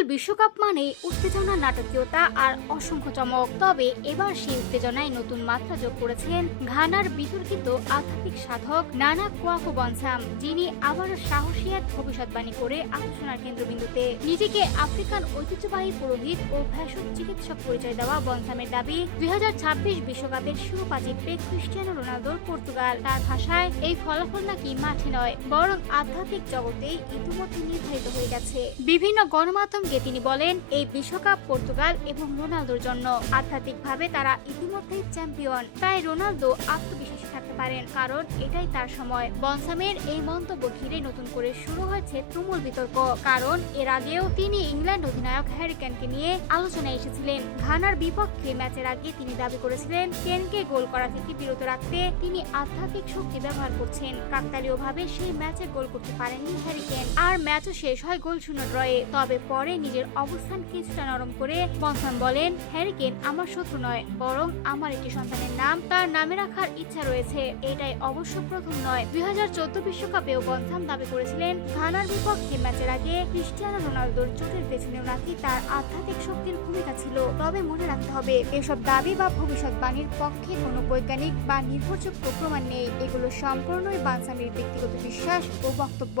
Football বিশ্বকাপ মানে উত্তেজনা, নাটকীয়তা আর অসংখ্য চমক। তবে এবার সেই উত্তেজনায় নতুন মাত্রা যোগ করেছেন ঘানার বিতর্কিত আধ্যাত্মিক সাধক নানা কোয়াকো বনসাম, যিনি আবারও সাহসী এক ভবিষ্যৎবাণী করে আলোচনার কেন্দ্রবিন্দুতে। নিজেকে আফ্রিকান ঐতিহ্যবাহী পুরোহিত ও ভেষজ চিকিৎসক পরিচয় দেওয়া বনসামের দাবি, 2026 বিশ্বকাপের শিরোপা জিতবে ক্রিস্টিয়ানো রোনালদোর পর্তুগাল। তার ভাষায়, এই ফলাফল নাকি মাঠে নয়, বরং আধ্যাত্মিক জগতেই ইতিমধ্যে নির্ধারিত হয়ে গেছে। বিভিন্ন গণমাধ্যমকে তিনি বলেন, এই বিশ্বকাপ পর্তুগাল এবং রোনালদোর জন্য। আধ্যাত্মিকভাবে তারা ইতিমধ্যেই চ্যাম্পিয়ন, তাই রোনালদো আত্মবিশ্বাসী থাকতে পারেন, কারণ এটাই তার সময়। বনসামের এই মন্তব্য ঘিরে নতুন করে শুরু হয়েছে তুমুল বিতর্ক, কারণ এর আগেও তিনি ইংল্যান্ড অধিনায়ক হ্যারি কেনকে নিয়ে আলোচনায় এসেছিলেন। ঘানার বিপক্ষে ম্যাচের আগে তিনি দাবি করেছিলেন, কেনকে গোল করা থেকে বিরত রাখতে তিনি আধ্যাত্মিক শক্তি ব্যবহার করছেন। কাকতালীয়ভাবে সেই ম্যাচে গোল করতে পারেননি হ্যারি কেন, আর ম্যাচও শেষ হয় গোল-শূন্য ড্রয়ে। তবে পরে নিজের অবস্থান কিছুটা নরম করে বনসাম বলেন, হ্যারি কেন আমার শত্রু নয়, বরং আমার একটি সন্তানের নাম তার নামে রাখার ইচ্ছা রয়েছে। এটাই অবশ্য প্রথম নয়। 2014 বিশ্বকাপেও বনসাম দাবি করেছিলেন, ঘানার বিপক্ষে ম্যাচের আগে ক্রিস্টিয়ানো রোনালদোর চোটের পেছনেও নাকি তার আধ্যাত্মিক শক্তির ভূমিকা ছিল। তবে মনে রাখতে হবে, এসব দাবি বা ভবিষ্যৎবাণীর পক্ষে কোনো বৈজ্ঞানিক বা নির্ভরযোগ্য প্রমাণ নেই। এগুলো সম্পূর্ণই বনসামের ব্যক্তিগত বিশ্বাস ও বক্তব্য।